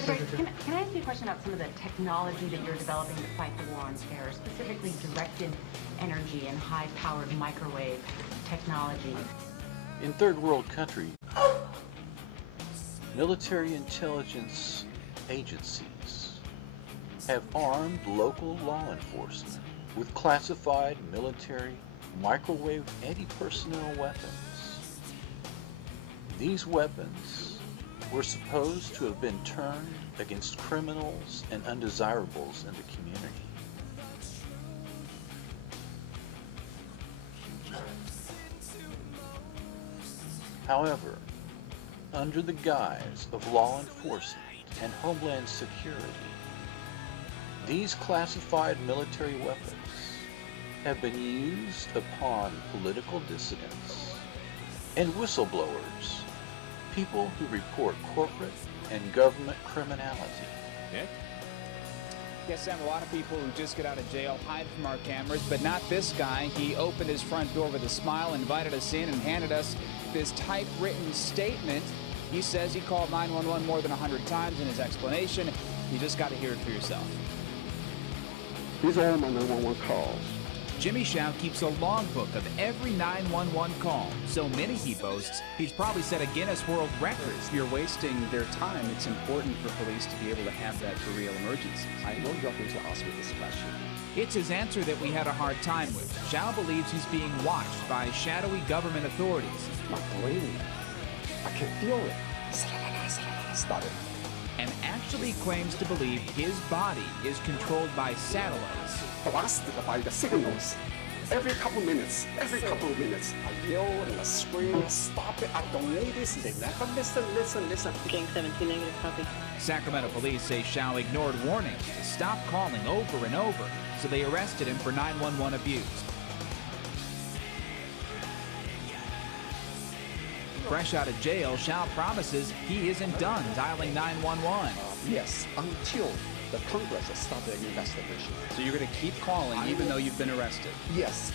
Secretary, can I ask you a question about some of the technology that you're developing to fight the war on terror, specifically directed energy and high-powered microwave technology? In third world countries, military intelligence agencies have armed local law enforcement with classified military microwave anti-personnel weapons. These weapons were supposed to have been turned against criminals and undesirables in the community. However, under the guise of law enforcement and homeland security, these classified military weapons have been used upon political dissidents and whistleblowers, people who report corporate and government criminality. Nick? Yes, Sam, a lot of people who just get out of jail hide from our cameras, but not this guy. He opened his front door with a smile, invited us in, and handed us this typewritten statement. He says he called 911 more than 100 times in his explanation. You just got to hear it for yourself. These are all my 911 calls. Jimmy Shao keeps a logbook of every 911 call. So many, he boasts, he's probably set a Guinness World Record. If you're wasting their time, it's important for police to be able to have that for real emergencies. I know you're going to ask me this question. It's his answer that we had a hard time with. Shao believes he's being watched by shadowy government authorities. My brain, I can feel it. Stop it. And actually claims to believe his body is controlled by satellites. Blasted by the signals. Every couple of minutes, I yell and I scream, stop it, I don't need this. They never listen. Gang 17 negative, copy. Sacramento police say Shao ignored warnings to stop calling over and over, so they arrested him for 911 abuse. Fresh out of jail, Shao promises he isn't done dialing 911. Yes, until the Congress has started an investigation. So you're going to keep calling even though you've been arrested? Yes.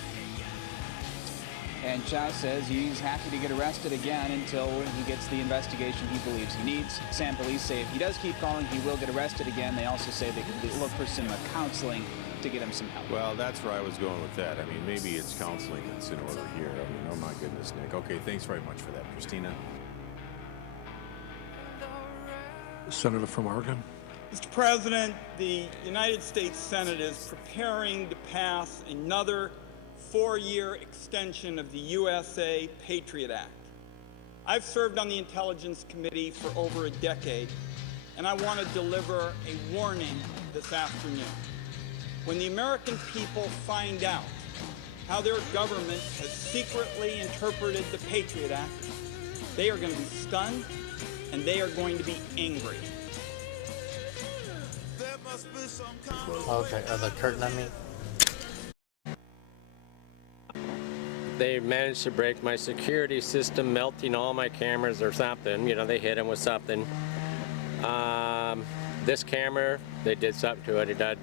And Shao says he's happy to get arrested again until he gets the investigation he believes he needs. Sam police say if he does keep calling, he will get arrested again. They also say they could look for some counseling to get him some help. Well, that's where I was going with that. I mean, maybe it's counseling that's in order here. I mean, oh my goodness, Nick. Okay, thanks very much for that. Christina? Senator from Oregon. Mr. President, the United States Senate is preparing to pass another 4-year extension of the USA Patriot Act. I've served on the Intelligence Committee for over a decade, and I want to deliver a warning this afternoon. When the American people find out how their government has secretly interpreted the Patriot Act, they are going to be stunned and they are going to be angry. Okay, the curtain on me. They managed to break my security system, melting all my cameras or something. You know, they hit them with something. This camera, they did something to it.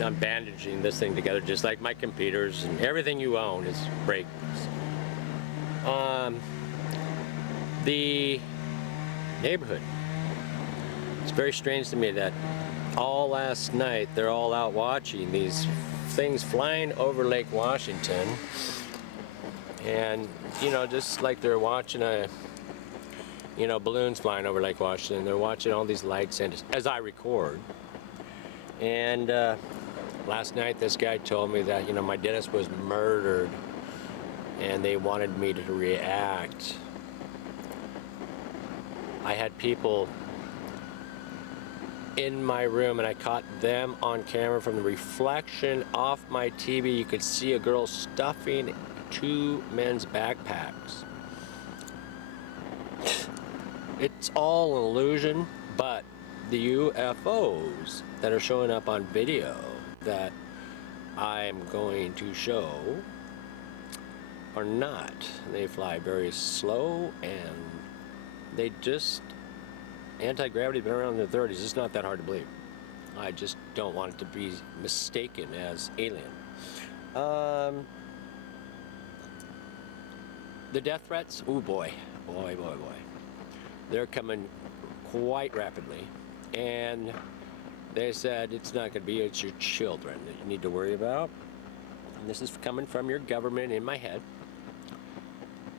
I'm bandaging this thing together, just like my computers and everything you own is breaks. The neighborhood. It's very strange to me that all last night they're all out watching these things flying over Lake Washington, and you know, just like they're watching balloons flying over Lake Washington. They're watching all these lights, and as I record. And last night, this guy told me that my dentist was murdered, and they wanted me to react. I had people in my room, and I caught them on camera from the reflection off my TV. You could see a girl stuffing 2 men's backpacks. It's all an illusion, but the UFOs that are showing up on video that I'm going to show are not. They fly very slow, and they just, anti-gravity has been around in the 30s. It's not that hard to believe. I just don't want it to be mistaken as alien. The death threats, oh boy. They're coming quite rapidly, and they said it's not going to be, it's your children that you need to worry about. And this is coming from your government in my head.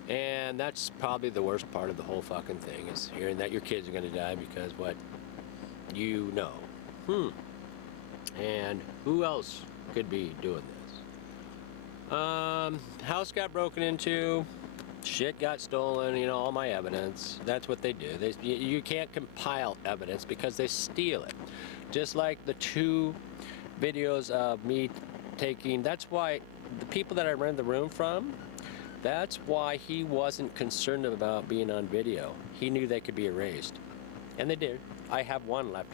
And that's probably the worst part of the whole fucking thing, is hearing that your kids are going to die because what you know. And who else could be doing this? House got broken into, shit got stolen, you know, all my evidence. That's what they do. You can't compile evidence because they steal it. Just like the 2 videos of me taking, that's why the people that I rented the room from, that's why he wasn't concerned about being on video. He knew they could be erased. And they did. I have 1 left.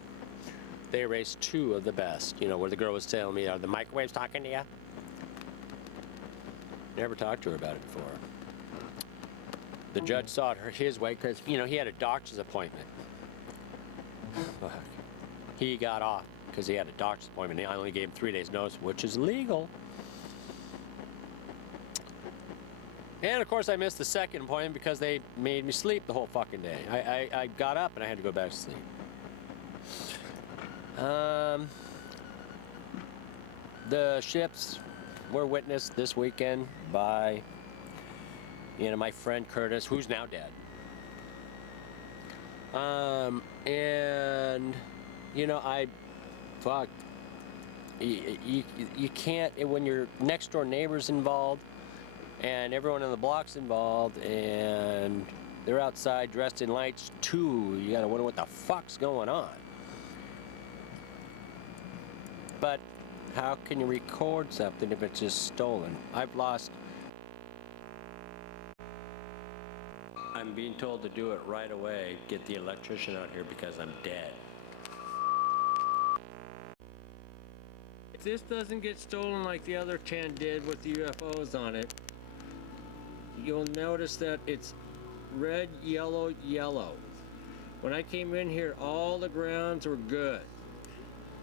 They erased 2 of the best, you know, where the girl was telling me, are the microwaves talking to you? Never talked to her about it before. The judge saw it his way because, you know, he had a doctor's appointment. Fuck. He got off because he had a doctor's appointment. I only gave him 3 days notice, which is legal. And of course I missed the second appointment because they made me sleep the whole fucking day. I got up and I had to go back to sleep. The ships were witnessed this weekend by, you know, my friend Curtis, who's now dead. And, you know, you can't, when your next door neighbor's involved and everyone in the block's involved and they're outside dressed in lights too, you gotta wonder what the fuck's going on. But how can you record something if it's just stolen? I'm being told to do it right away, get the electrician out here because I'm dead. If this doesn't get stolen like the other 10 did with the UFOs on it, you'll notice that it's red, yellow, yellow. When I came in here, all the grounds were good.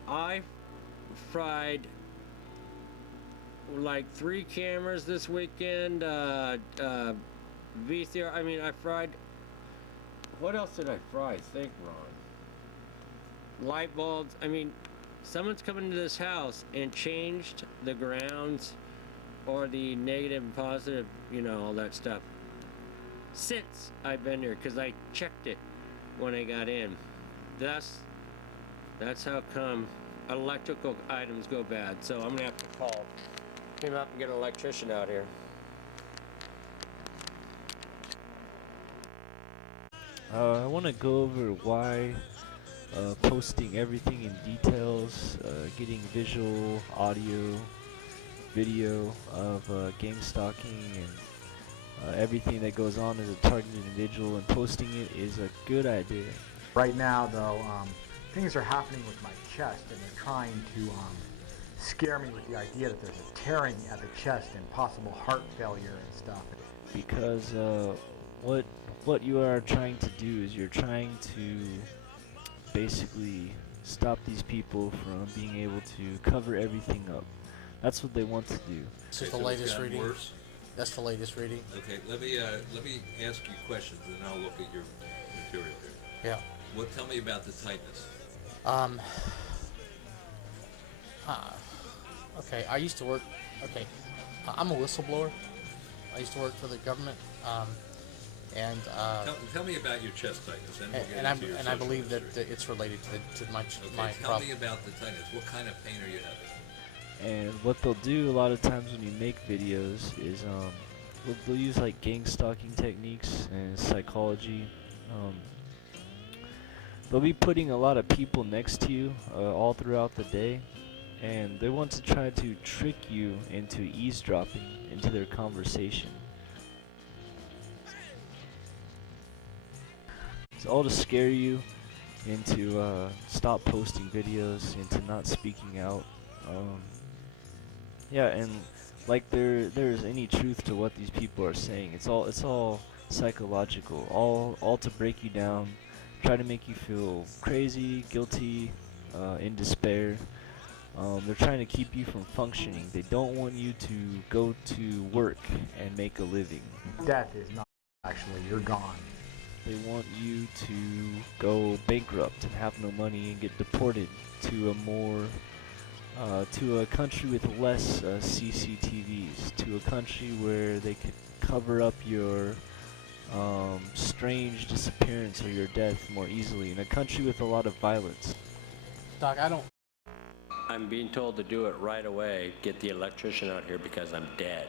I fried like 3 cameras this weekend, VCR, I mean, I fried, what else did I fry? Think, Ron. Light bulbs, I mean, someone's come into this house and changed the grounds or the negative and positive, you know, all that stuff. Since I've been here, because I checked it when I got in. That's how come electrical items go bad. So I'm gonna have to call him up and get an electrician out here. I want to go over why posting everything in details, getting visual, audio, video of gang stalking and everything that goes on as a targeted individual and posting it is a good idea. Right now, though, things are happening with my chest, and they're trying to scare me with the idea that there's a tearing at the chest and possible heart failure and stuff. Because what you are trying to do is you're trying to basically stop these people from being able to cover everything up. That's what they want to do. This is the latest reading. Worse. That's the latest reading. Okay, let me ask you questions, and then I'll look at your material here. Yeah. Tell me about the tightness. Okay, I used to work. Okay, I'm a whistleblower. I used to work for the government, and tell me about your chest tightness, and I believe that it's related to my my tell problem. me about the tightness. What kind of pain are you having? And what they'll do a lot of times when you make videos is they'll use like gang stalking techniques and psychology. They'll be putting a lot of people next to you all throughout the day, and they want to try to trick you into eavesdropping into their conversation. It's all to scare you into stop posting videos, into not speaking out. Yeah, and like there's any truth to what these people are saying. It's all psychological, all to break you down, try to make you feel crazy, guilty, in despair. They're trying to keep you from functioning. They don't want you to go to work and make a living. Death is not actually, you're gone. They want you to go bankrupt and have no money and get deported to a more to a country with less CCTVs, to a country where they could cover up your strange disappearance or your death more easily, in a country with a lot of violence. Doc, I'm being told to do it right away. Get the electrician out here because I'm dead.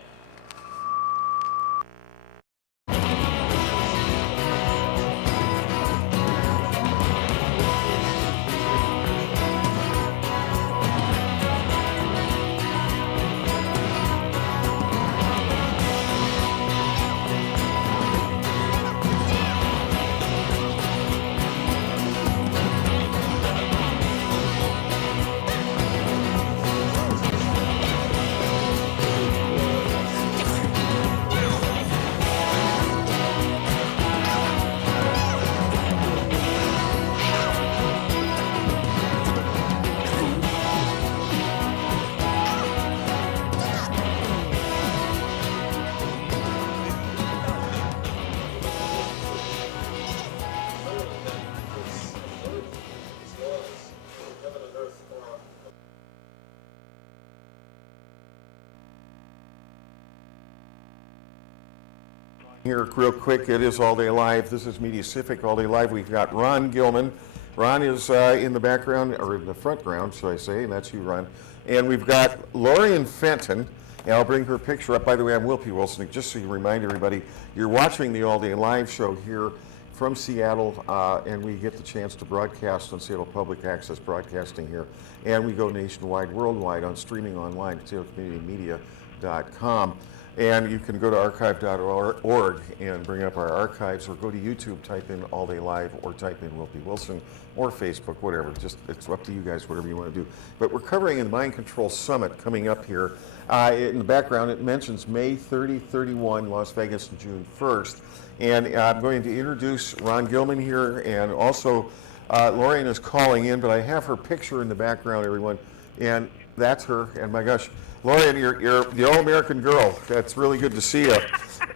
Here, real quick, it is All Day Live. This is Media Civic All Day Live. We've got Ron Gilman. Ron is in the background, or in the front ground, should I say, and that's you, Ron. And we've got Lorien Fenton, and I'll bring her picture up. By the way, I'm WillPWilson. Just so you remind everybody, you're watching the All Day Live show here from Seattle, and we get the chance to broadcast on Seattle Public Access Broadcasting here. And we go nationwide, worldwide, on streaming online, SeattleCommunityMedia.com. And you can go to archive.org and bring up our archives, or go to YouTube, type in All Day Live, or type in WillPWilson, or Facebook, whatever. Just, it's up to you guys, whatever you want to do. But we're covering the Mind Control Summit coming up here. In the background, it mentions May 30, 31, Las Vegas, and June 1st. And I'm going to introduce Ron Gilman here, and also Lorien is calling in, but I have her picture in the background, everyone, and that's her. And my gosh, Lorien, you're the All-American girl. That's really good to see you.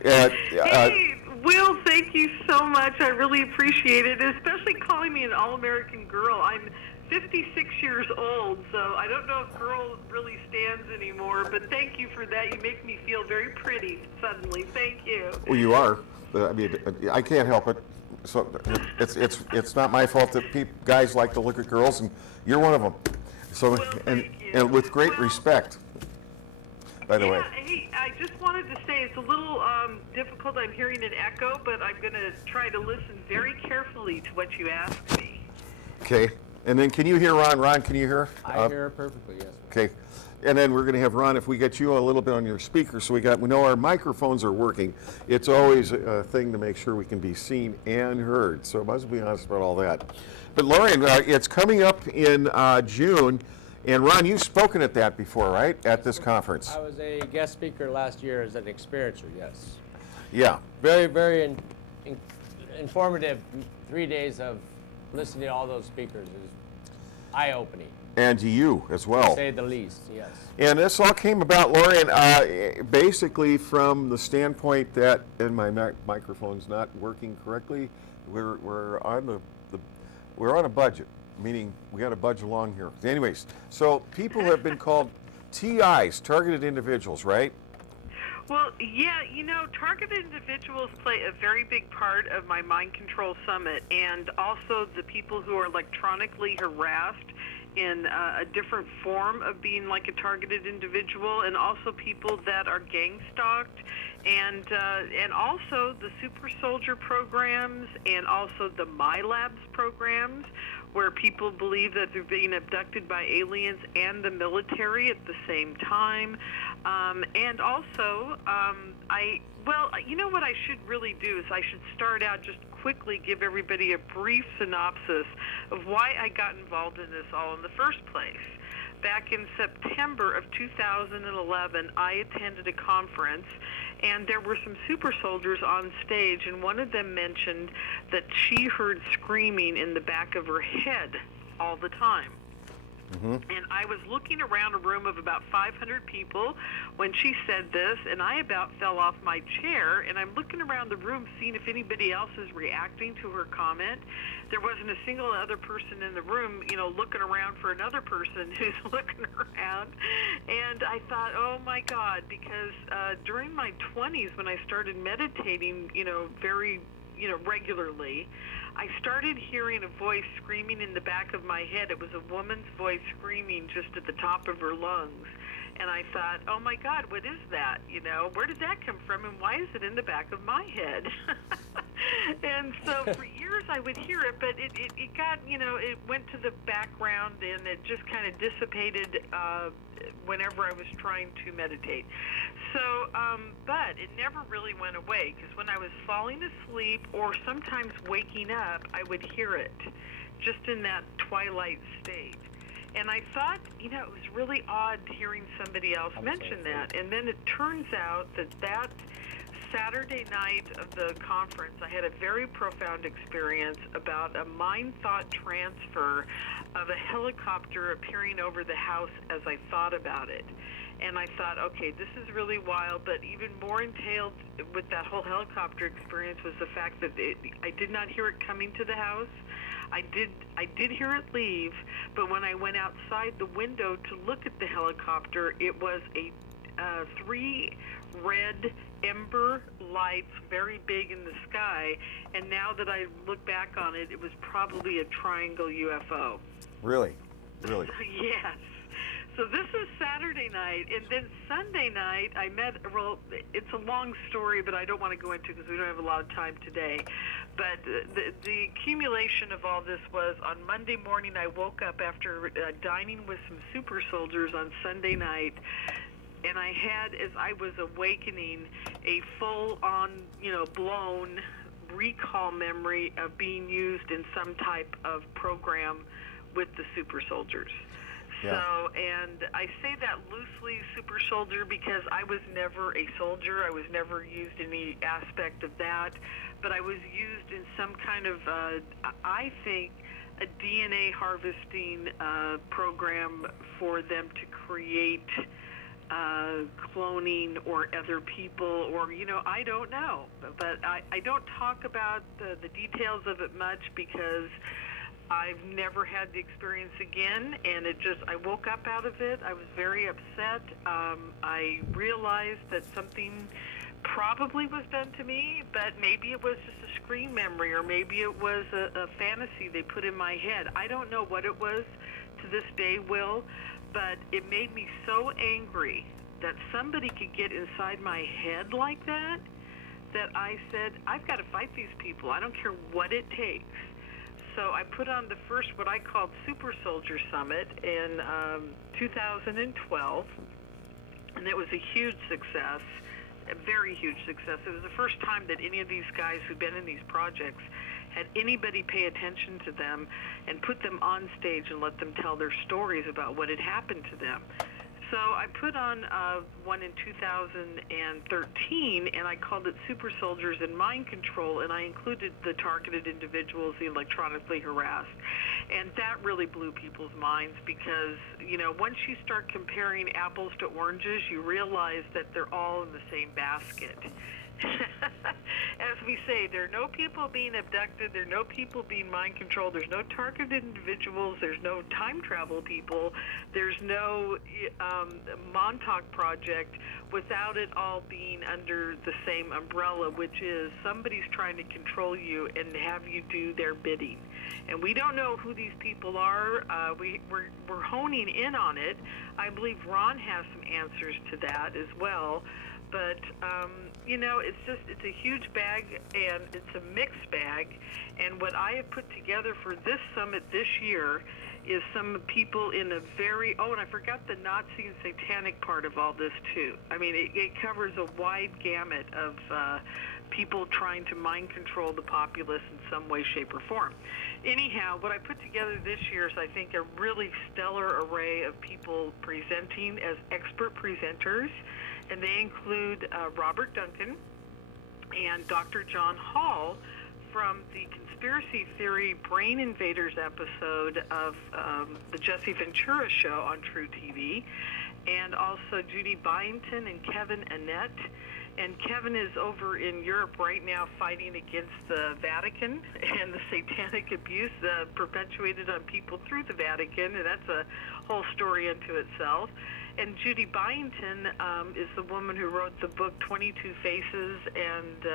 Hey, Will, thank you so much. I really appreciate it, especially calling me an All-American girl. I'm 56 years old, so I don't know if girl really stands anymore, but thank you for that. You make me feel very pretty suddenly. Thank you. Well, you are. I mean, I can't help it. So it's not my fault that guys like to look at girls, and you're one of them. So, well, and with great respect. By the way. Hey, I just wanted to say it's a little difficult. I'm hearing an echo, but I'm going to try to listen very carefully to what you asked me. Okay. And then can you hear Ron? Ron, can you hear? I hear her perfectly, yes. Okay. And then we're going to have Ron, if we get you a little bit on your speaker, so we know our microphones are working. It's always a thing to make sure we can be seen and heard. So I must be honest about all that. But Lorien, it's coming up in June. And Ron, you've spoken at that before, right? At this conference. I was a guest speaker last year as an experiencer, yes. Yeah. Very, very informative 3 days of listening to all those speakers is eye-opening. And to you as well. To say the least, yes. And this all came about, Lorien, basically from the standpoint that, and my microphone's not working correctly, we're on a budget. Meaning we got to budge along here. Anyways, so people have been called TIs, targeted individuals, right? Well, yeah, targeted individuals play a very big part of my Mind Control Summit, and also the people who are electronically harassed in a different form of being like a targeted individual, and also people that are gang stalked, and also the Super Soldier programs, and also the My Labs programs, where people believe that they're being abducted by aliens and the military at the same time. And also, what I should really do is I should start out just quickly give everybody a brief synopsis of why I got involved in this all in the first place. Back in September of 2011, I attended a conference, and there were some super soldiers on stage, and one of them mentioned that she heard screaming in the back of her head all the time. And I was looking around a room of about 500 people when she said this, and I about fell off my chair, and I'm looking around the room seeing if anybody else is reacting to her comment. There wasn't a single other person in the room, looking around for another person who's looking around. And I thought, oh my God, because during my 20s when I started meditating, very regularly, I started hearing a voice screaming in the back of my head. It was a woman's voice screaming just at the top of her lungs. And I thought, oh my God, what is that? Where did that come from, and why is it in the back of my head? And so for years I would hear it, but it got, it went to the background, and it just kind of dissipated whenever I was trying to meditate. So, but it never really went away, because when I was falling asleep or sometimes waking up, I would hear it just in that twilight state. And I thought, it was really odd hearing somebody else mention that. And then it turns out that Saturday night of the conference, I had a very profound experience about a mind-thought transfer of a helicopter appearing over the house as I thought about it. And I thought, okay, this is really wild, but even more entailed with that whole helicopter experience was the fact that I did not hear it coming to the house. I did hear it leave, but when I went outside the window to look at the helicopter, it was a 3 red ember lights, very big in the sky, and now that I look back on it, it was probably a triangle UFO. Really? Yes. So this is Saturday night, and then Sunday night I met, well, it's a long story, but I don't want to go into it because we don't have a lot of time today. But the accumulation of all this was on Monday morning I woke up after dining with some super soldiers on Sunday night, and I had, as I was awakening, a full-on, blown recall memory of being used in some type of program with the super soldiers. Yeah. So, and I say that loosely, super soldier, because I was never a soldier. I was never used in any aspect of that, but I was used in some kind of, I think, a DNA harvesting program for them to create cloning or other people, or, I don't know. But I don't talk about the details of it much because I've never had the experience again, and I woke up out of it. I was very upset. I realized that something probably was done to me, but maybe it was just a screen memory, or maybe it was a fantasy they put in my head. I don't know what it was to this day, Will, but it made me so angry that somebody could get inside my head like that, that I said, I've got to fight these people. I don't care what it takes. So I put on the first, what I called Super Soldier Summit in 2012, and it was a huge success, a very huge success. It was the first time that any of these guys who'd been in these projects had anybody pay attention to them and put them on stage and let them tell their stories about what had happened to them. So I put on one in 2013, and I called it Super Soldiers and Mind Control, and I included the targeted individuals, the electronically harassed. And that really blew people's minds because, once you start comparing apples to oranges, you realize that they're all in the same basket. As we say, there are no people being abducted, there are no people being mind controlled, there's no targeted individuals, there's no time travel people, there's no Montauk Project without it all being under the same umbrella, which is somebody's trying to control you and have you do their bidding. And we don't know who these people are. We're honing in on it. I believe Ron has some answers to that as well. But, it's a huge bag, and it's a mixed bag. And what I have put together for this summit this year is some people in a very, and I forgot the Nazi and satanic part of all this, too. I mean, it covers a wide gamut of people trying to mind control the populace in some way, shape, or form. Anyhow, what I put together this year is, I think, a really stellar array of people presenting as expert presenters. And they include Robert Duncan and Dr. John Hall from from the Conspiracy Theory Brain Invaders episode of the Jesse Ventura Show on True TV, and also Judy Byington and Kevin Annett. And Kevin is over in Europe right now fighting against the Vatican and the satanic abuse perpetuated on people through the Vatican, and that's a whole story unto itself. And Judy Byington is the woman who wrote the book 22 Faces, and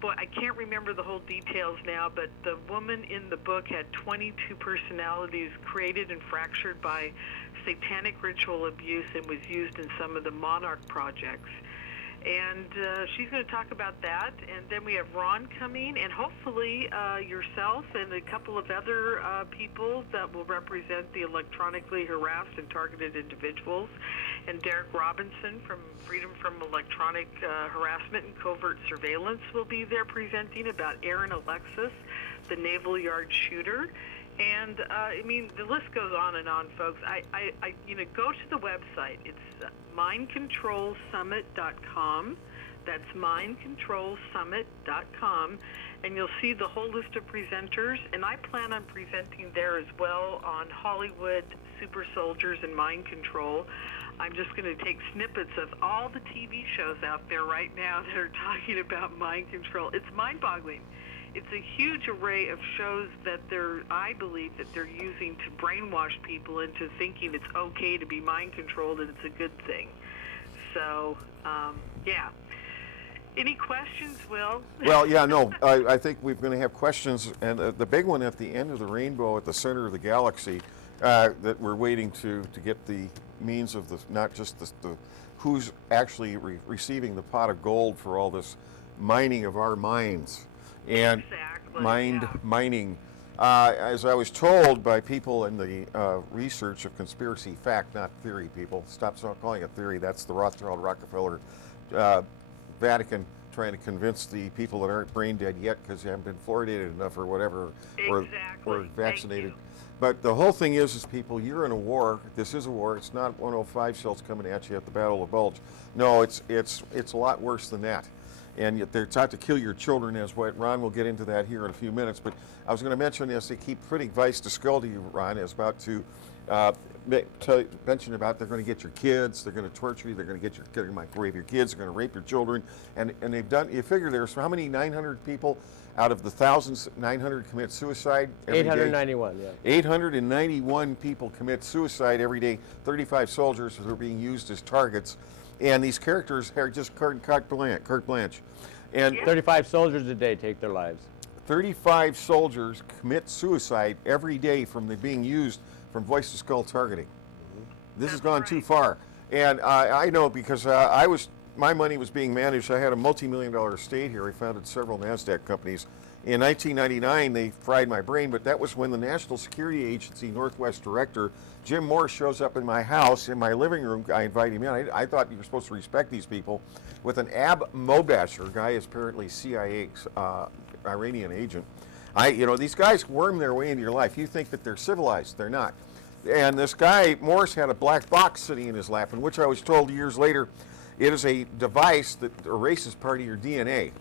boy, I can't remember the whole details now, but the woman in the book had 22 personalities created and fractured by satanic ritual abuse and was used in some of the Monarch projects. And she's going to talk about that. And then we have Ron coming, and hopefully yourself and a couple of other people that will represent the electronically harassed and targeted individuals. And Derrick Robinson from Freedom from Electronic Harassment and Covert Surveillance will be there presenting about Aaron Alexis, the Naval Yard shooter. And I mean, the list goes on and on, folks. I go to the website. It's mindcontrolsummit.com. That's mindcontrolsummit.com, and you'll see the whole list of presenters. And I plan on presenting there as well on Hollywood, super soldiers, and mind control. I'm just going to take snippets of all the TV shows out there right now that are talking about mind control. It's mind-boggling. It's a huge array of shows that I believe that they're using to brainwash people into thinking it's okay to be mind controlled and it's a good thing. So, yeah. Any questions, Will? Well, yeah, no, I think we're going to have questions, and the big one at the end of the rainbow at the center of the galaxy that we're waiting to get the means of the, not just the who's actually receiving the pot of gold for all this mining of our minds. And mining, as I was told by people in the research of conspiracy fact, not theory, people, stop calling it theory, that's the Rothschild, Rockefeller, Vatican trying to convince the people that aren't brain dead yet because they haven't been fluoridated enough or whatever, or vaccinated. But the whole thing is people, you're in a war. This is a war. It's not 105 shells coming at you at the Battle of the Bulge. No, it's a lot worse than that. And yet they're taught to kill your children as what Ron will get into that here in a few minutes. But I was going to mention this. They keep putting vice to skull to you, Ron, is about to mention about they're going to get your kids, they're going to torture you, they're going to rape your kids, they're going to rape your children. And they've done, you figure there's how many 900 people out of the thousands, 900 commit suicide every 891, day? yeah. 891 people commit suicide every day, 35 soldiers who are being used as targets. And these characters are just carte blanche. And 35 soldiers a day take their lives. 35 soldiers commit suicide every day from being used from voice to skull targeting. This has gone too far. And I know because my money was being managed. I had a multi-million-dollar estate here. I founded several NASDAQ companies. In 1999, they fried my brain, but that was when the National Security Agency Northwest Director, Jim Moore, shows up in my house, in my living room. I invite him in. I thought you were supposed to respect these people. With an Ab Mobasher, guy is apparently CIA Iranian agent. These guys worm their way into your life. You think that they're civilized. They're not. And this guy, Morris, had a black box sitting in his lap, in which I was told years later, it is a device that erases part of your DNA.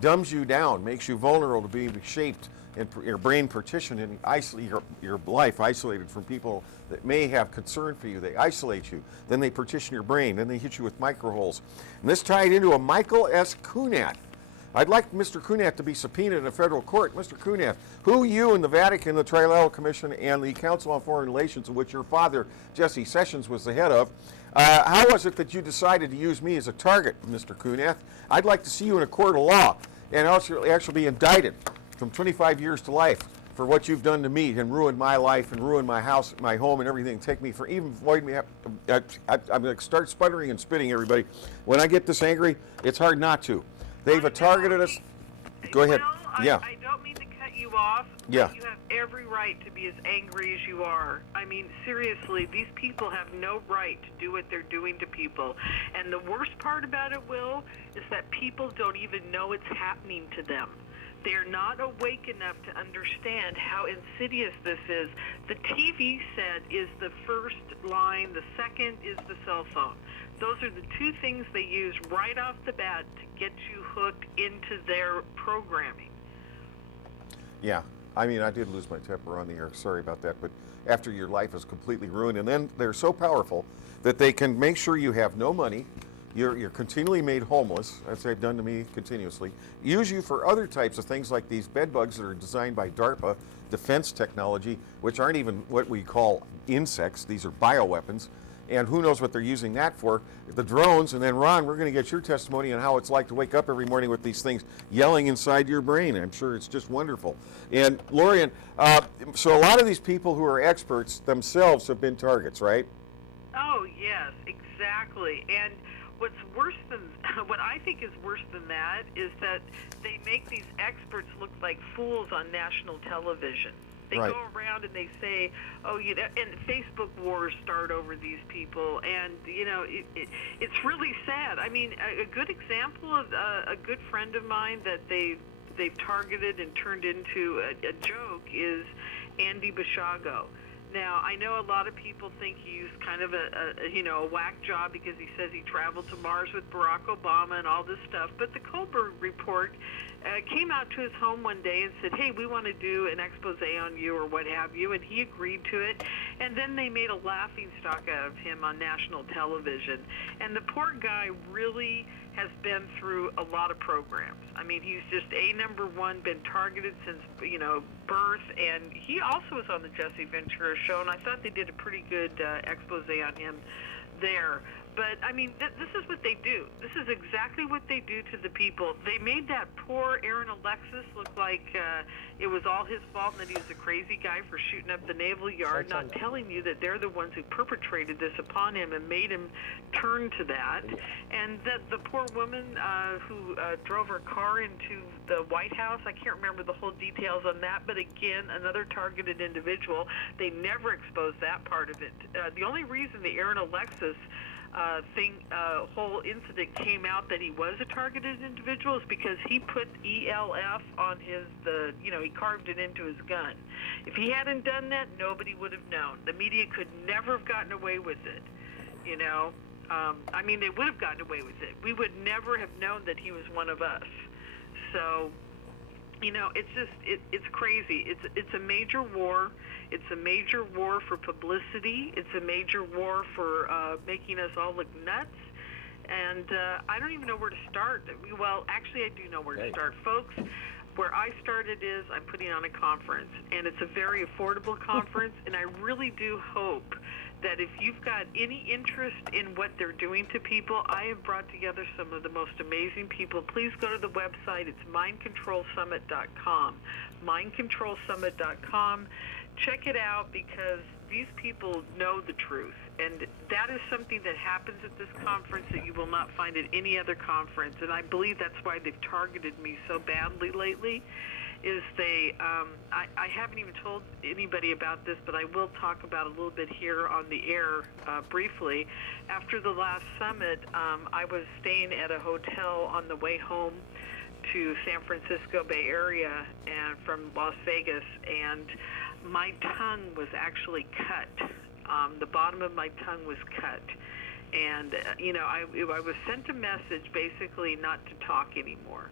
Dumbs you down, makes you vulnerable to being shaped and your brain partitioned and isolate your life isolated from people that may have concern for you. They isolate you. Then they partition your brain. Then they hit you with microholes. And this tied into a Michael S. Kunat. I'd like Mr. Kunat to be subpoenaed in a federal court. Mr. Kunat, who you and the Vatican, the Trilateral Commission, and the Council on Foreign Relations, of which your father, Jesse Sessions, was the head of, how was it that you decided to use me as a target, Mr. Kunat? I'd like to see you in a court of law and actually be indicted from 25 years to life for what you've done to me and ruined my life and ruined my house, my home, and everything. Take me for even avoid me. I'm going to start sputtering and spitting, everybody. When I get this angry, it's hard not to. They've targeted us. Go ahead. Well, I don't mean to cut you off. Yeah. You have every right to be as angry as you are. I mean, seriously, these people have no right to do what they're doing to people. And the worst part about it, Will, is that people don't even know it's happening to them. They're not awake enough to understand how insidious this is. The TV set is the first line. The second is the cell phone. Those are the two things they use right off the bat to get you hooked into their programming. Yeah, I mean, I did lose my temper on the air. Sorry about that. But after your life is completely ruined, and then they're so powerful that they can make sure you have no money. You're continually made homeless, as they've done to me continuously. Use you for other types of things like these bed bugs that are designed by DARPA, defense technology, which aren't even what we call insects. These are bioweapons. And who knows what they're using that for. The drones, and then Ron, we're going to get your testimony on how it's like to wake up every morning with these things yelling inside your brain. I'm sure it's just wonderful. And Lorien, so a lot of these people who are experts themselves have been targets, right? Oh, yes, exactly. And what's worse than, what I think is worse than that is that they make these experts look like fools on national television. They Right. go around and they say, oh, you know, and Facebook wars start over these people, and, you know, it's really sad. I mean, a good example of a good friend of mine that they've targeted and turned into a joke is Andy Bashago. Now, I know a lot of people think he's kind of a whack job because he says he traveled to Mars with Barack Obama and all this stuff, but the Kohlberg report came out to his home one day and said, hey, we want to do an expose on you or what have you, and he agreed to it, and then they made a laughing stock out of him on national television. And the poor guy really has been through a lot of programs. I mean, he's just number one, been targeted since, you know, birth, and he also was on the Jesse Ventura show, and I thought they did a pretty good expose on him there. But, I mean, this is what they do. This is exactly what they do to the people. They made that poor Aaron Alexis look like it was all his fault and that he was a crazy guy for shooting up the Naval Yard, not telling you that they're the ones who perpetrated this upon him and made him turn to that. And that the poor woman who drove her car into the White House, I can't remember the whole details on that, but again, another targeted individual. They never exposed that part of it. The only reason the Aaron Alexis whole incident came out that he was a targeted individual is because he put ELF on he carved it into his gun. If he hadn't done that, nobody would have known. The media could never have gotten away with it, you know. I mean, they would have gotten away with it. We would never have known that he was one of us. So, you know, it's just, it's crazy. It's a major war. It's a major war for publicity. It's a major war for making us all look nuts. And I don't even know where to start. Well, actually, I do know where to start. Folks, where I started is I'm putting on a conference, and it's a very affordable conference, and I really do hope that if you've got any interest in what they're doing to people, I have brought together some of the most amazing people. Please go to the website. It's mindcontrolsummit.com. Mindcontrolsummit.com. Check it out because these people know the truth. And that is something that happens at this conference that you will not find at any other conference. And I believe that's why they've targeted me so badly lately. Is I haven't even told anybody about this, but I will talk about a little bit here on the air briefly. After the last summit, I was staying at a hotel on the way home to San Francisco Bay Area and from Las Vegas, and my tongue was actually cut. The bottom of my tongue was cut. And, you know, I was sent a message basically not to talk anymore.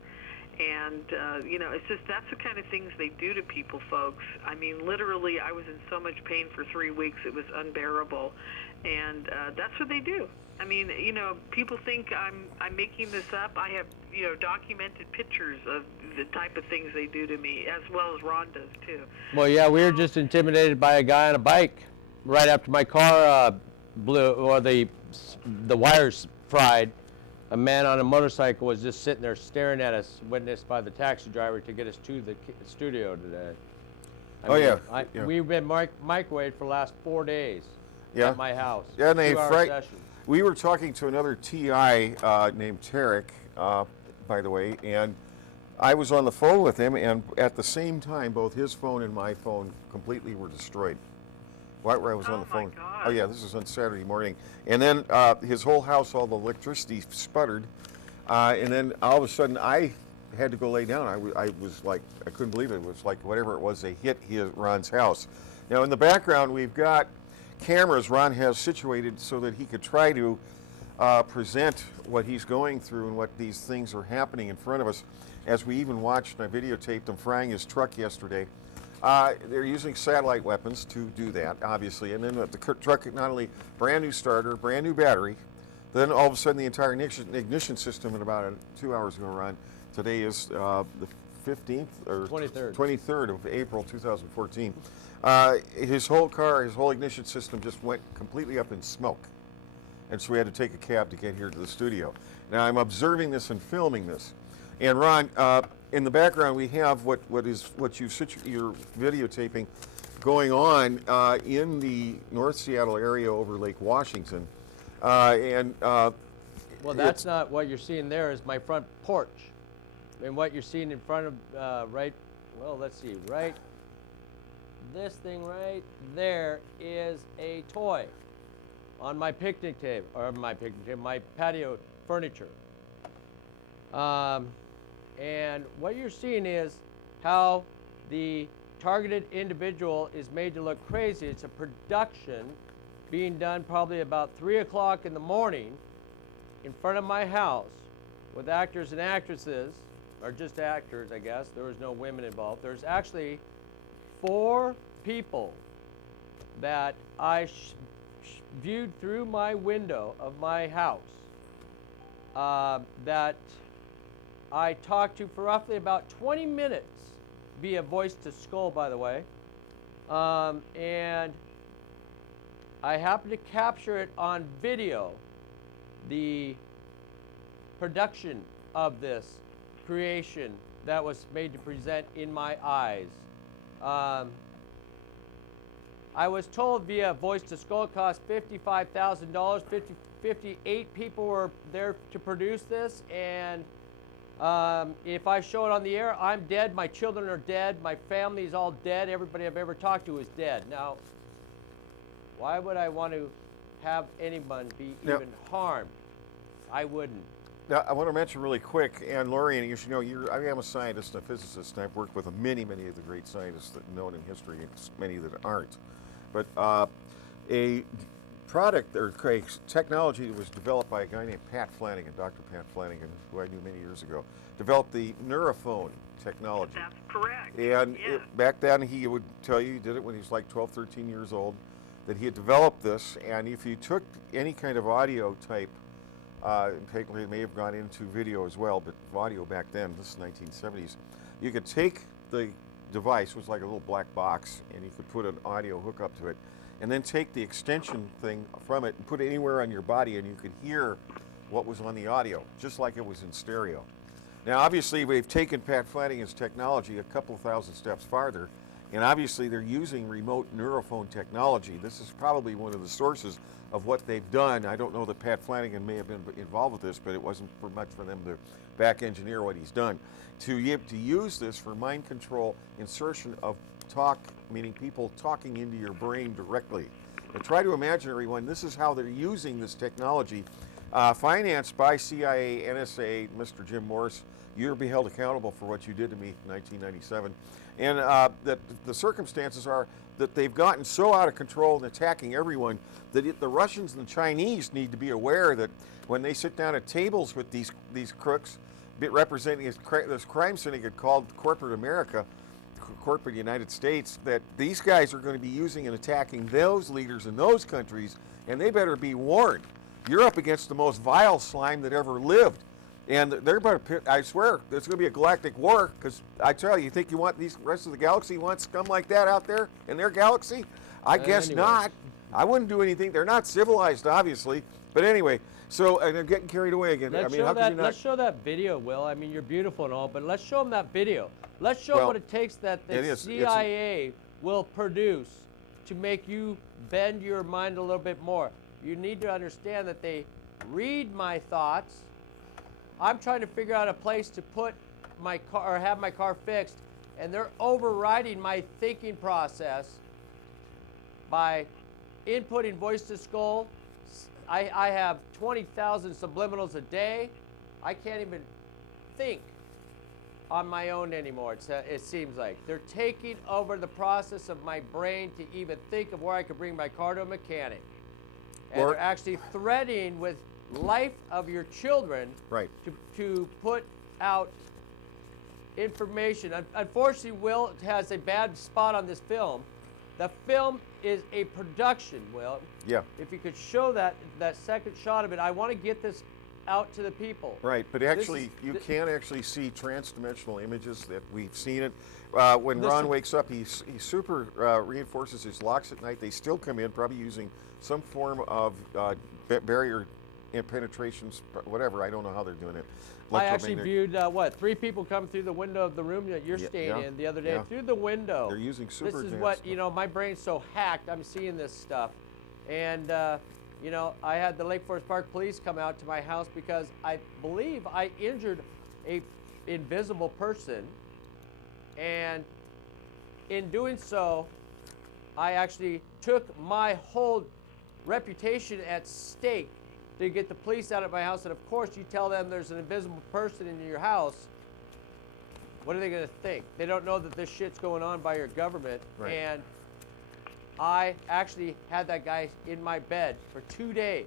And, you know, it's just, that's the kind of things they do to people, folks. I mean, literally, I was in so much pain for 3 weeks, it was unbearable. And that's what they do. I mean, you know, people think I'm making this up. I have, you know, documented pictures of the type of things they do to me, as well as Ron does, too. Well, yeah, we were just intimidated by a guy on a bike right after my car blew, or the wires fried. A man on a motorcycle was just sitting there staring at us, witnessed by the taxi driver to get us to the studio today. We've been microwaved for the last 4 days at my house. Yeah, and they session. We were talking to another TI named Derrick, by the way, and I was on the phone with him, and at the same time, both his phone and my phone completely were destroyed. Right where I was on the phone. Oh yeah, this is on Saturday morning. And then his whole house, all the electricity sputtered. And then all of a sudden I had to go lay down. I was like, I couldn't believe it. It was like whatever it was, they hit Ron's house. Now in the background we've got cameras Ron has situated so that he could try to present what he's going through and what these things are happening in front of us. as we even watched, and I videotaped him frying his truck yesterday. They're using satellite weapons to do that, obviously. And then the truck, not only brand new starter, brand new battery, then all of a sudden the entire ignition system in about 2 hours ago run. Today is the 15th or 23rd of April 2014. His whole car, his whole ignition system just went completely up in smoke. And so we had to take a cab to get here to the studio. Now I'm observing this and filming this. And Ron, in the background we have what you're videotaping going on in the North Seattle area over Lake Washington. Well, that's not what you're seeing there is my front porch. And what you're seeing in front of, right, this thing right there is a toy on my picnic table, my patio furniture. And what you're seeing is how the targeted individual is made to look crazy. It's a production being done probably about 3 o'clock in the morning in front of my house with actors and actresses, or just actors, I guess. There was no women involved. There's actually 4 people that I viewed through my window of my house that I talked to for roughly about 20 minutes via voice to skull, by the way. And I happened to capture it on video, the production of this creation that was made to present in my eyes. I was told via voice to skull it cost $55,000. 58 people were there to produce this, and if I show it on the air, I'm dead, my children are dead, my family's all dead, everybody I've ever talked to is dead. Now, why would I want to have anyone be even harmed? I wouldn't. Now, I want to mention really quick, and Lorien, you should know, I am a scientist and a physicist, and I've worked with many, many of the great scientists that are known in history, and many that aren't. But a product or technology that was developed by a guy named Pat Flanagan, Dr. Pat Flanagan, who I knew many years ago, developed the neurophone technology. That's correct. And back then, he would tell you, he did it when he was like 12, 13 years old, that he had developed this, and if you took any kind of audio type, it may have gone into video as well, but audio back then, this is 1970s, you could take the device, it was like a little black box, and you could put an audio hookup to it, and then take the extension thing from it and put it anywhere on your body, and you could hear what was on the audio, just like it was in stereo. Now, obviously, we've taken Pat Flanagan's technology a couple thousand steps farther, and obviously they're using remote neurophone technology. This is probably one of the sources of what they've done. I don't know that Pat Flanagan may have been involved with this, but it wasn't for much for them to back engineer what he's done. To use this for mind control insertion of talk, meaning people talking into your brain directly. And try to imagine, everyone, this is how they're using this technology, financed by CIA, NSA, Mr. Jim Morse. You'll be held accountable for what you did to me in 1997. And that the circumstances are that they've gotten so out of control and attacking everyone that the Russians and the Chinese need to be aware that when they sit down at tables with these crooks, representing this crime syndicate called corporate America, corporate United States, that these guys are going to be using and attacking those leaders in those countries, and they better be warned. You're up against the most vile slime that ever lived. And they're about to, I swear, there's going to be a galactic war, because I tell you think you want these rest of the galaxy wants scum like that out there in their galaxy? I guess not. I wouldn't do anything. They're not civilized, obviously. But anyway, so and I'm getting carried away again. Let's show that video, Will. I mean, you're beautiful and all, but let's show them that video. Let's show what it takes that the CIA will produce to make you bend your mind a little bit more. You need to understand that they read my thoughts. I'm trying to figure out a place to put my car or have my car fixed, and they're overriding my thinking process by inputting voice to skull. I have 20,000 subliminals a day. I can't even think on my own anymore, it seems like. They're taking over the process of my brain to even think of where I could bring my car to a mechanic. And they're actually threatening with life of your children to put out information. Unfortunately, Will has a bad spot on this film. The film is a production, Will. Yeah. If you could show that second shot of it, I want to get this out to the people. Right, but actually, you can actually see trans-dimensional images that we've seen it. When Ron wakes up, he super reinforces his locks at night. They still come in, probably using some form of barrier penetrations, whatever. I don't know how they're doing it. I actually viewed, 3 people come through the window of the room that you're staying in the other day. Through the window. They're using super This is advanced what, stuff. you know, my brain's so hacked, I'm seeing this stuff. And, you know, I had the Lake Forest Park Police come out to my house because I believe I injured a invisible person. And in doing so, I actually took my whole reputation at stake to get the police out of my house. And of course, you tell them there's an invisible person in your house, what are they going to think? They don't know that this shit's going on by your government. Right. And I actually had that guy in my bed for 2 days.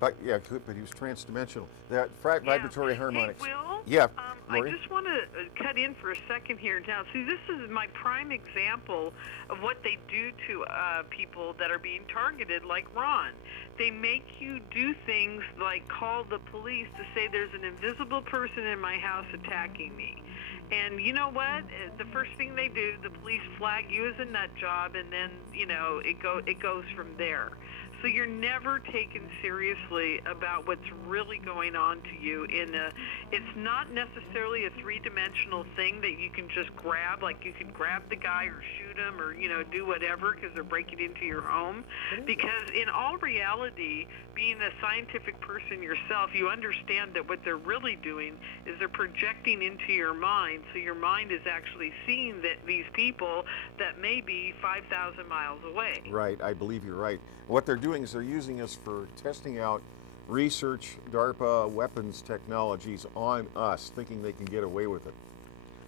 But yeah, good, but he was trans-dimensional. That vibratory harmonics. Hey, Will? Yeah, I Lori? just want to cut in for a second here now. See, this is my prime example of what they do to people that are being targeted, like Ron. They make you do things like call the police to say there's an invisible person in my house attacking me. And you know what? The first thing they do, the police flag you as a nut job, and then, you know, it goes from there. So you're never taken seriously about what's really going on to you. It's not necessarily a three-dimensional thing that you can just grab, like you can grab the guy or shoot him or, you know, do whatever because they're breaking into your home. Because in all reality, being a scientific person yourself, you understand that what they're really doing is they're projecting into your mind. So your mind is actually seeing that these people that may be 5,000 miles away. Right, I believe you're right. What they're doing is they're using us for testing out research, DARPA weapons technologies on us, thinking they can get away with it.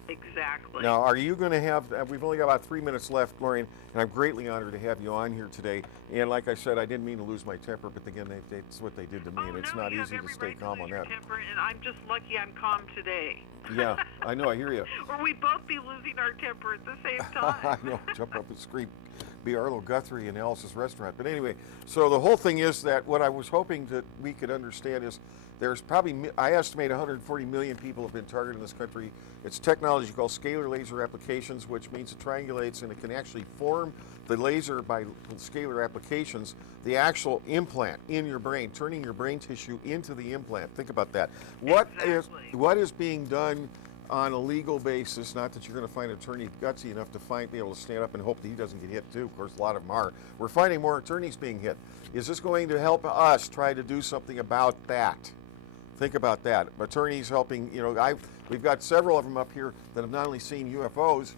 Exactly. Now, are you going to have, we've only got about 3 minutes left, Lorien, and I'm greatly honored to have you on here today. And like I said, I didn't mean to lose my temper, but again, that's what they did to me, and it's not easy to stay calm on that. Temper, and I'm just lucky I'm calm today. Yeah, I know, I hear you. Or we'd both be losing our temper at the same time. I know, jump up and scream, be Arlo Guthrie in Alice's restaurant. But anyway, so the whole thing is that what I was hoping that we could understand is there's probably, I estimate 140 million people have been targeted in this country. It's technology called scalar laser applications, which means it triangulates and it can actually form the laser by scalar applications, the actual implant in your brain, turning your brain tissue into the implant. Think about that. What is being done on a legal basis? Not that you're going to find an attorney gutsy enough to be able to stand up and hope that he doesn't get hit too. Of course, a lot of them are. We're finding more attorneys being hit. Is this going to help us try to do something about that? Think about that. Attorneys helping, you know, we've got several of them up here that have not only seen UFOs,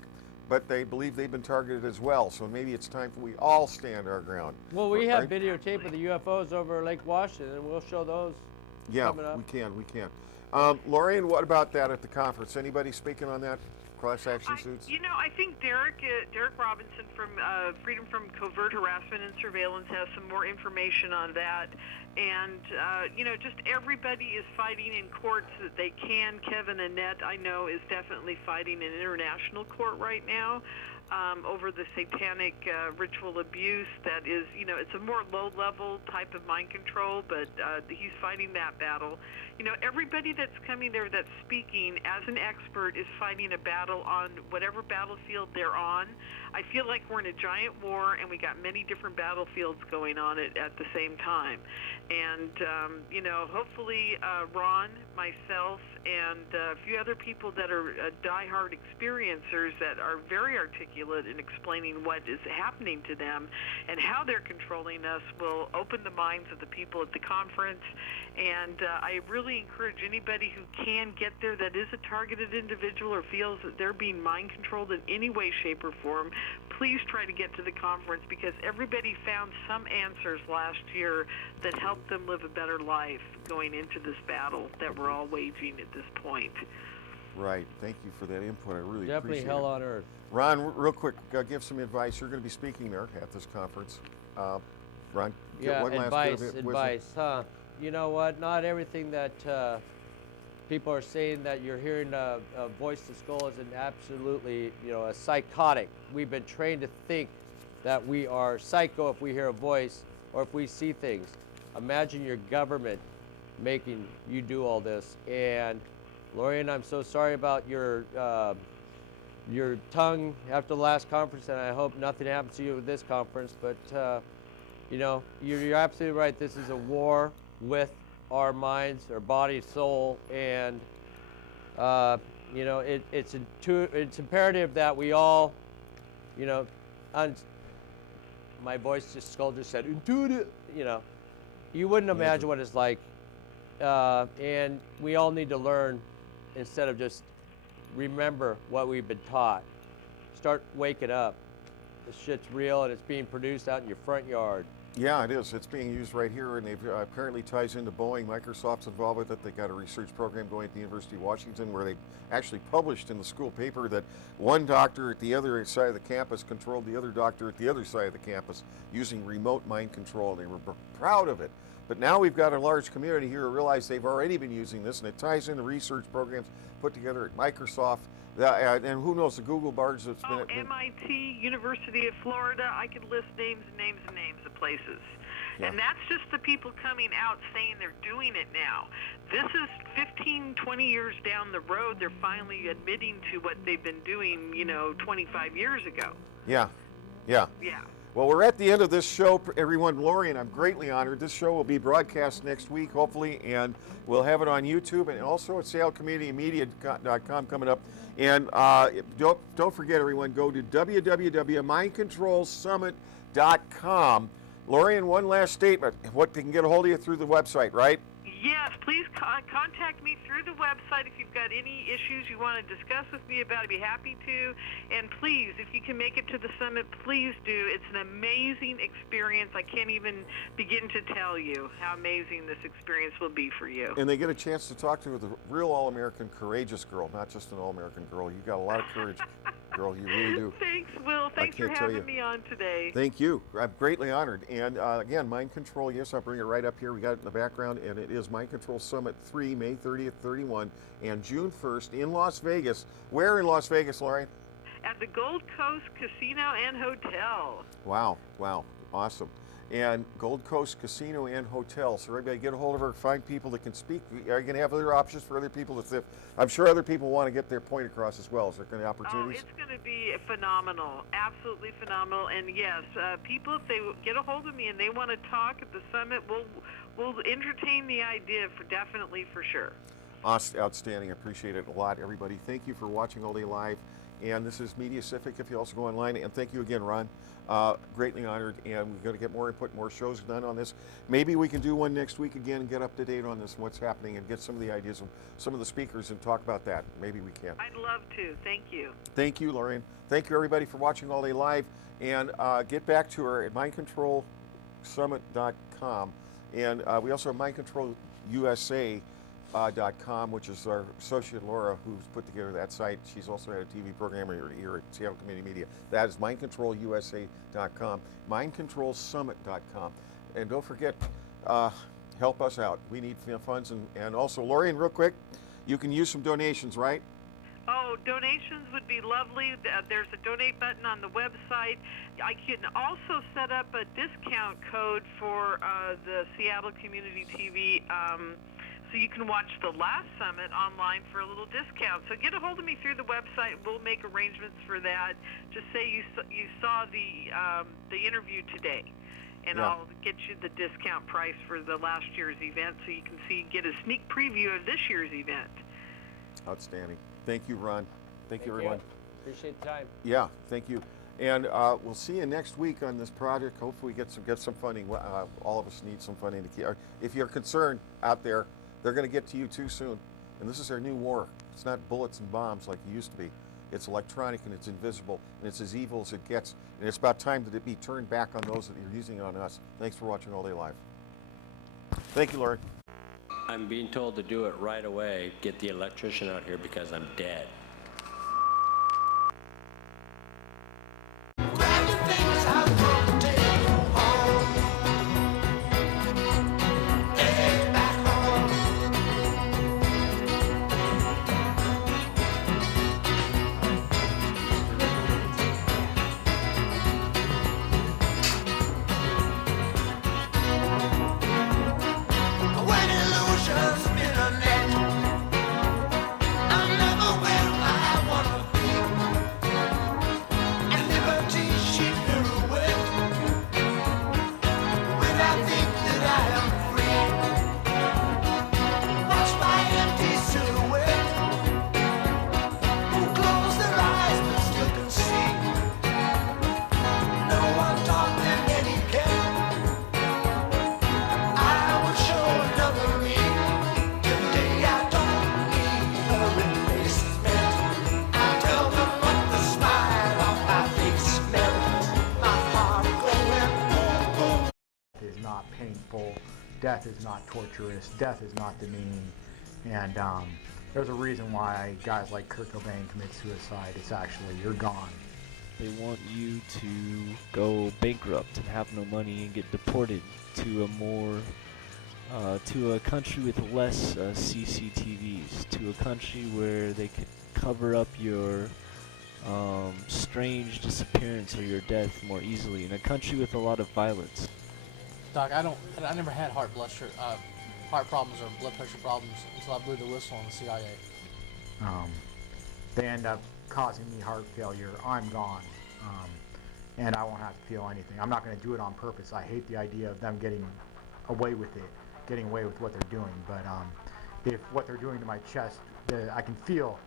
but they believe they've been targeted as well. So maybe it's time for we all stand our ground. Well, we have videotape of the UFOs over Lake Washington, and we'll show those coming up. we can. Lorien, what about that at the conference? Anybody speaking on that? Class action suits? You know, I think Derrick Robinson from Freedom from Covert Harassment and Surveillance has some more information on that. And, you know, just everybody is fighting in courts that they can. Kevin Annett, I know, is definitely fighting in international court right now over the satanic ritual abuse that is, you know, it's a more low-level type of mind control, but he's fighting that battle. You know, everybody that's coming there that's speaking as an expert is fighting a battle on whatever battlefield they're on. I feel like we're in a giant war, and we got many different battlefields going on at the same time. And, you know, hopefully Ron, myself, and a few other people that are diehard experiencers that are very articulate in explaining what is happening to them and how they're controlling us will open the minds of the people at the conference. And I really encourage anybody who can get there that is a targeted individual or feels that they're being mind controlled in any way, shape, or form, please try to get to the conference, because everybody found some answers last year that helped them live a better life going into this battle that we're all waging at this point. Right. Thank you for that input. I really Definitely appreciate hell it. on earth. Ron, real quick, give some advice. You're going to be speaking there at this conference. Ron, yeah, one advice, huh? You know what? Not everything that people are saying that you're hearing a voice to skull is an absolutely, a psychotic. We've been trained to think that we are psycho if we hear a voice or if we see things. Imagine your government making you do all this. And Lorien, I'm so sorry about your tongue after the last conference, and I hope nothing happens to you with this conference. But you're absolutely right. This is a war with our minds, our body, soul, and it's imperative that we all, my voice skull just said intuitive. You wouldn't imagine what it's like, and we all need to learn instead of just remember what we've been taught. Start waking up. This shit's real, and it's being produced out in your front yard. Yeah, it is. It's being used right here, and it apparently ties into Boeing. Microsoft's involved with it. They got a research program going at the University of Washington where they actually published in the school paper that one doctor at the other side of the campus controlled the other doctor at the other side of the campus using remote mind control. They were proud of it. But now we've got a large community here who realize they've already been using this, and it ties into research programs put together at Microsoft. And who knows, the Google bars that's been... MIT, University of Florida, I could list names and names and names of places. Yeah. And that's just the people coming out saying they're doing it now. This is 15, 20 years down the road, they're finally admitting to what they've been doing, 25 years ago. Yeah. Well, we're at the end of this show, everyone. Lorien, I'm greatly honored. This show will be broadcast next week, hopefully, and we'll have it on YouTube and also at SaleCommunityMedia.com coming up. And don't forget, everyone, go to www.mindcontrolsummit.com. Lorien, one last statement. What they can get a hold of you through the website, right? Yes, please contact me through the website if you've got any issues you want to discuss with me about. I'd be happy to. And please, if you can make it to the summit, please do. It's an amazing experience. I can't even begin to tell you how amazing this experience will be for you. And they get a chance to talk to the real all-American courageous girl, not just an all-American girl. You got a lot of courage, girl. You really do. Thanks, Will. Thanks for having me on today. Thank you. I'm greatly honored. And again, Mind Control, yes, I'll bring it right up here. We got it in the background, and it is Mind Control Summit 3, May 30th, 31, and June 1st in Las Vegas. Where in Las Vegas, Lorien? At the Gold Coast Casino and Hotel. Wow, awesome. And Gold Coast Casino and Hotel. So everybody get a hold of her, find people that can speak. Are you going to have other options for other people? I'm sure other people want to get their point across as well. Is there going to be opportunities? Oh, it's going to be phenomenal. Absolutely phenomenal. And yes, people, if they get a hold of me and they want to talk at the summit, we'll entertain the idea definitely for sure. Outstanding. I appreciate it a lot, everybody. Thank you for watching All Day Live. And this is Media Civic if you also go online. And thank you again, Ron. Greatly honored. And we're going to get more input, more shows done on this. Maybe we can do one next week again and get up to date on this and what's happening and get some of the ideas of some of the speakers and talk about that. Maybe we can. I'd love to. Thank you. Thank you, Lorien. Thank you, everybody, for watching All Day Live. And get back to her at mindcontrolsummit.com. And we also have mindcontrolusa.com, which is our associate Laura, who's put together that site. She's also had a TV program here at Seattle Community Media. That is mindcontrolusa.com, mindcontrolsummit.com. And don't forget, help us out. We need funds. And also, Lorien, real quick, you can use some donations, right? Oh, donations would be lovely. There's a donate button on the website. I can also set up a discount code for the Seattle Community TV, so you can watch the last summit online for a little discount. So get a hold of me through the website. We'll make arrangements for that. Just say you saw the interview today, and Yeah. I'll get you the discount price for the last year's event, so you can get a sneak preview of this year's event. Outstanding. Thank you, Ron. Thank you, everyone. Appreciate the time. Yeah, thank you. And we'll see you next week on this project. Hopefully we get some funding. All of us need some funding to keep. If you're concerned out there, they're going to get to you too soon. And this is our new war. It's not bullets and bombs like it used to be. It's electronic and it's invisible and it's as evil as it gets. And it's about time that it be turned back on those that are using it on us. Thanks for watching All Day Live. Thank you, Lorien. I'm being told to do it right away. Get the electrician out here because I'm dead. painful. Death is not torturous. Death is not demeaning. And there's a reason why guys like Kurt Cobain commit suicide. It's actually, you're gone. They want you to go bankrupt and have no money and get deported to a more, to a country with less CCTVs, to a country where they could cover up your strange disappearance or your death more easily, in a country with a lot of violence. Doc, I never had heart problems or blood pressure problems until I blew the whistle on the CIA. They end up causing me heart failure. I'm gone. And I won't have to feel anything. I'm not going to do it on purpose. I hate the idea of them getting away with it, getting away with what they're doing. But if what they're doing to my chest, I can feel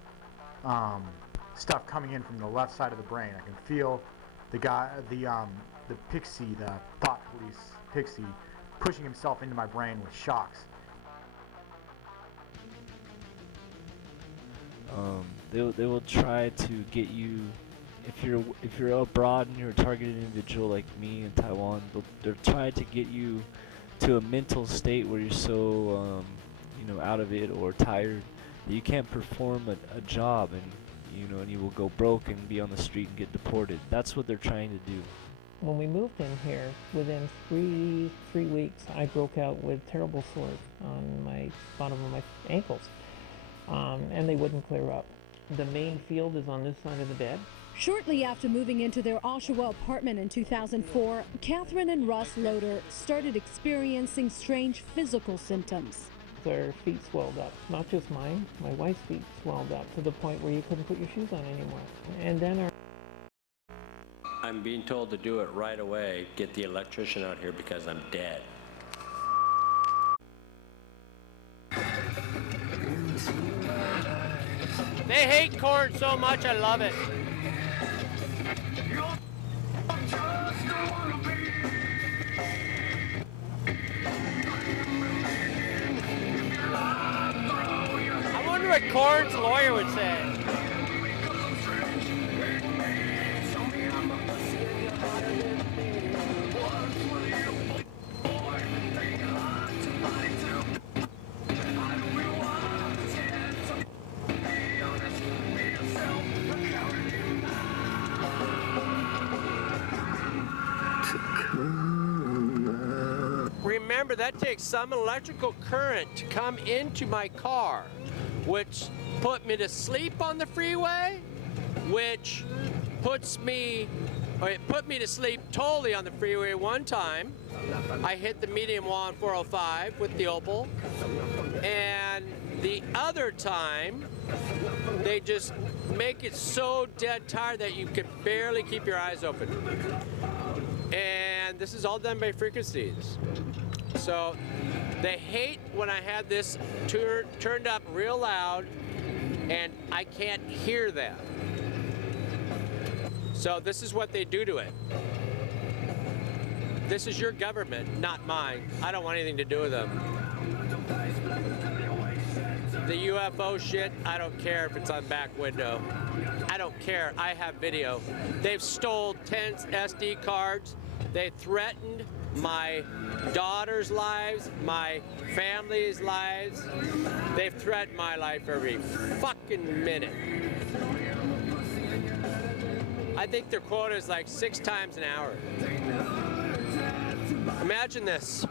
stuff coming in from the left side of the brain. I can feel the pixie, the thought police pixie, pushing himself into my brain with shocks. They will try to get you, if you're abroad and you're a targeted individual like me in Taiwan, they'll try to get you to a mental state where you're so out of it or tired that you can't perform a job, and and you will go broke and be on the street and get deported. That's what they're trying to do. When we moved in here, within three weeks, I broke out with terrible sores on my bottom of my ankles, and they wouldn't clear up. The main field is on this side of the bed. Shortly after moving into their Oshawa apartment in 2004, Catherine and Russ Loader started experiencing strange physical symptoms. Their feet swelled up, not just mine, my wife's feet swelled up to the point where you couldn't put your shoes on anymore. And then I'm being told to do it right away. Get the electrician out here because I'm dead. They hate corn so much, I love it. I wonder what Corn's lawyer would say. Remember, that takes some electrical current to come into my car, which put me to sleep on the freeway, which put me to sleep totally on the freeway one time. I hit the median wall on 405 with the Opel, and the other time, they just make it so dead tired that you can barely keep your eyes open. And this is all done by frequencies. So they hate when I had this turned up real loud and I can't hear them. So this is what they do to it. This is your government, not mine. I don't want anything to do with them. The UFO shit, I don't care if it's on back window. I don't care, I have video. They've stole 10 SD cards. They threatened my daughter's lives, my family's lives. They've threatened my life every fucking minute. I think their quota is like 6 times an hour. Imagine this.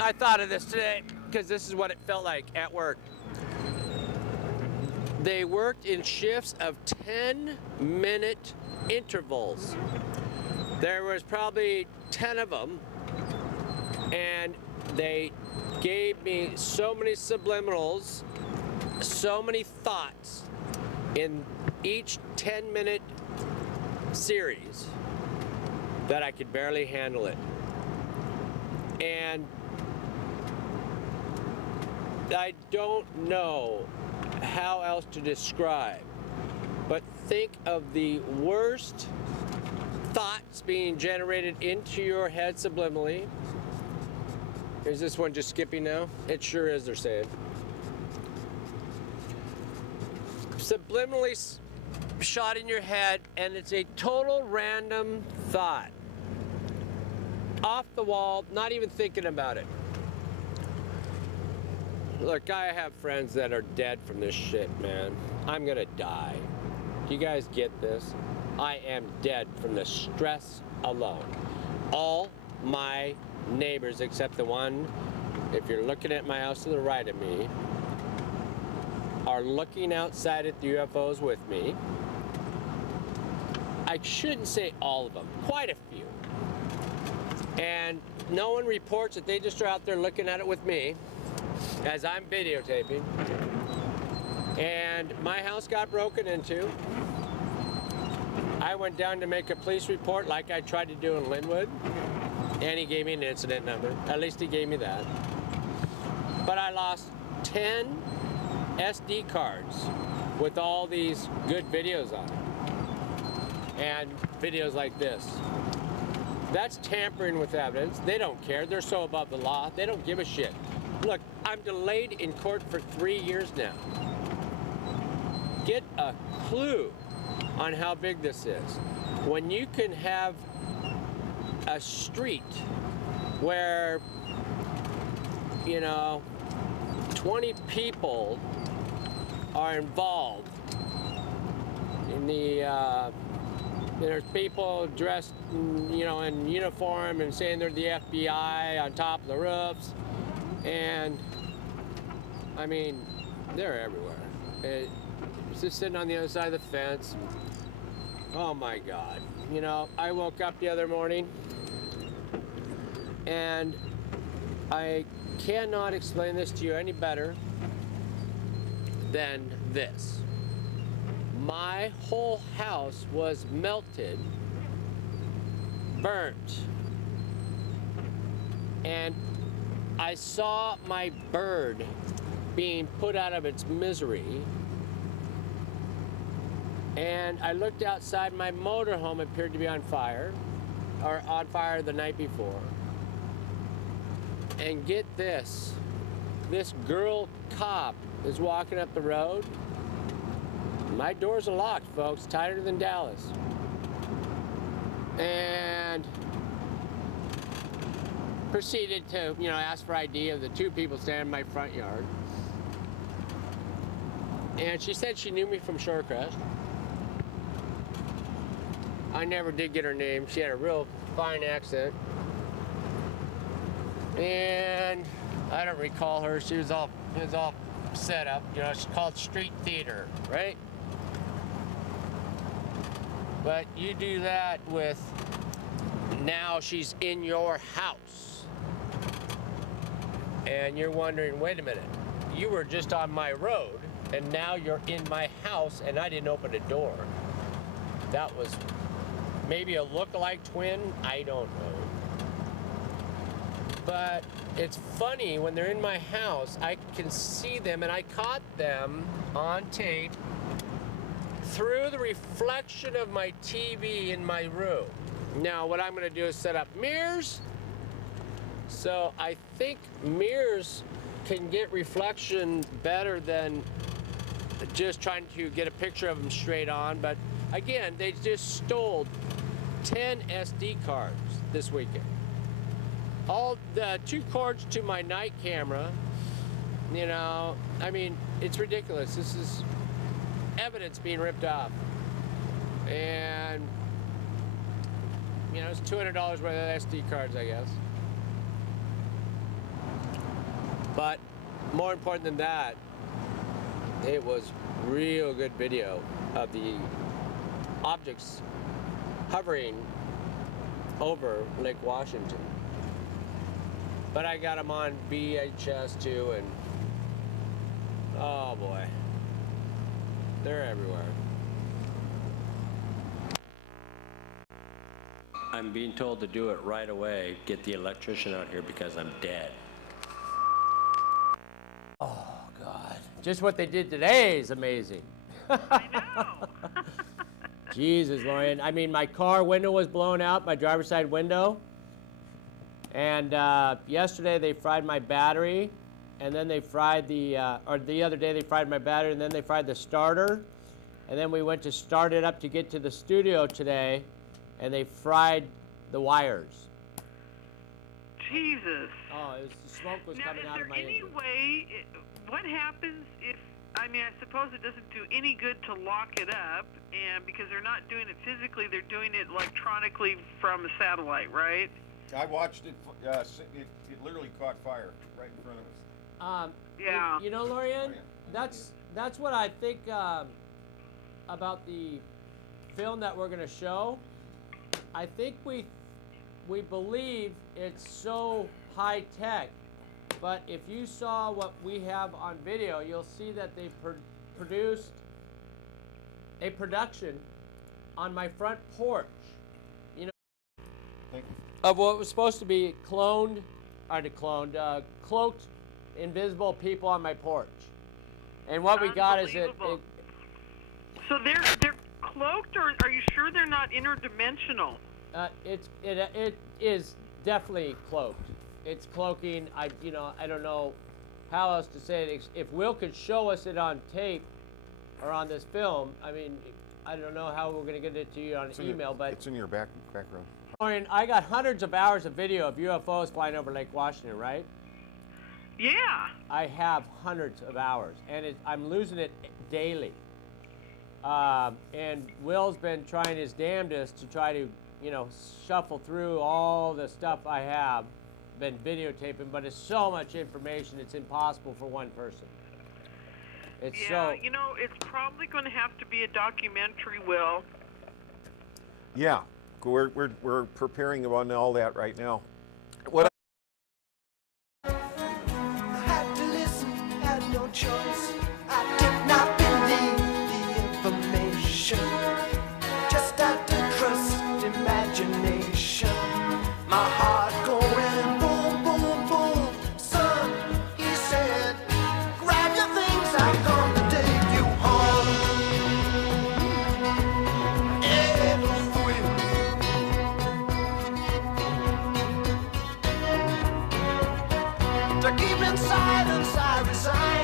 I thought of this today because this is what it felt like at work. They worked in shifts of 10-minute intervals. There was probably 10 of them, and they gave me so many subliminals, so many thoughts in each 10-minute series that I could barely handle it. And I don't know how else to describe, but think of the worst thoughts being generated into your head subliminally. Is this one just skipping now? It sure is, they're saying. Subliminally shot in your head, and it's a total random thought. off the wall, not even thinking about it. Look, I have friends that are dead from this shit, man. I'm gonna die. Do you guys get this? I am dead from the stress alone. All my neighbors, except the one, if you're looking at my house to the right of me, are looking outside at the UFOs with me. I shouldn't say all of them, quite a few. And no one reports it. They just are out there looking at it with me as I'm videotaping. And my house got broken into. I went down to make a police report like I tried to do in Linwood, and he gave me an incident number. At least he gave me that. But I lost 10 SD cards with all these good videos on it. And videos like this. That's tampering with evidence. They don't care. They're so above the law. They don't give a shit. Look, I'm delayed in court for 3 years now. Get a clue on how big this is. When you can have a street where, you know, 20 people are involved in the, there's people dressed, you know, in uniform and saying they're the FBI on top of the roofs. And, I mean, they're everywhere. It's just sitting on the other side of the fence. Oh my God. You know, I woke up the other morning and I cannot explain this to you any better than this. My whole house was melted, burnt, and I saw my bird being put out of its misery, and I looked outside. My motorhome appeared to be on fire, or on fire the night before. And get this girl cop is walking up the road. My doors are locked, folks, tighter than Dallas. And proceeded to, you know, ask for ID of the two people standing in my front yard. And she said she knew me from Shorecrest. I never did get her name. She had a real fine accent. And I don't recall her. It was all set up. You know, it's called street theater, right? But you do that with, now she's in your house. And you're wondering, wait a minute, you were just on my road, and now you're in my house, and I didn't open a door. That was maybe a look-alike twin, I don't know. But it's funny, when they're in my house, I can see them, and I caught them on tape through the reflection of my TV in my room. Now, what I'm gonna do is set up mirrors. So I think mirrors can get reflection better than just trying to get a picture of them straight on. But again, they just stole 10 SD cards this weekend. All the 2 cords to my night camera, you know, I mean, it's ridiculous. This is evidence being ripped off. And, you know, it's $200 worth of SD cards, I guess. But more important than that, it was real good video of the objects hovering over Lake Washington. But I got them on VHS too, and oh boy, they're everywhere. I'm being told to do it right away, get the electrician out here because I'm dead. Oh God, just what they did today is amazing. I know. Jesus, Lorien. I mean, my car window was blown out, my driver's side window. And yesterday they fried my battery, and then they fried or the other day they fried my battery, and then they fried the starter. And then we went to start it up to get to the studio today, and they fried the wires. Jesus. Oh, the smoke was Now, coming out of my is there any engine. way, what happens if, I mean, I suppose it doesn't do any good to lock it up, and because they're not doing it physically, they're doing it electronically from a satellite, right? I watched it, it literally caught fire right in front of us. Yeah. You know, Lorien, that's what I think about the film that we're going to show. I think we believe it's so high tech, but if you saw what we have on video, you'll see that they produced a production on my front porch, you know, of what was supposed to be cloned cloaked invisible people on my porch. And what we got is it So they're cloaked, or are you sure they're not interdimensional? it is definitely cloaked. It's cloaking. I don't know how else to say it. If Will could show us it on tape or on this film, I mean, I don't know how we're going to get it to you on email, but it's in your background. Lorien, I got hundreds of hours of video of UFOs flying over Lake Washington, right? Yeah. I have hundreds of hours, and I'm losing it daily. And Will's been trying his damnedest to try to, shuffle through all the stuff I have been videotaping, but it's so much information, it's impossible for one person. It's it's probably going to have to be a documentary, Will. Yeah, we're preparing on all that right now. What? Had to listen, had no choice. I did not believe the information. Just had to trust imagination. My heart going boom, boom, boom. Son, he said, grab your things, I come to take you home. To keep in silence, I resign.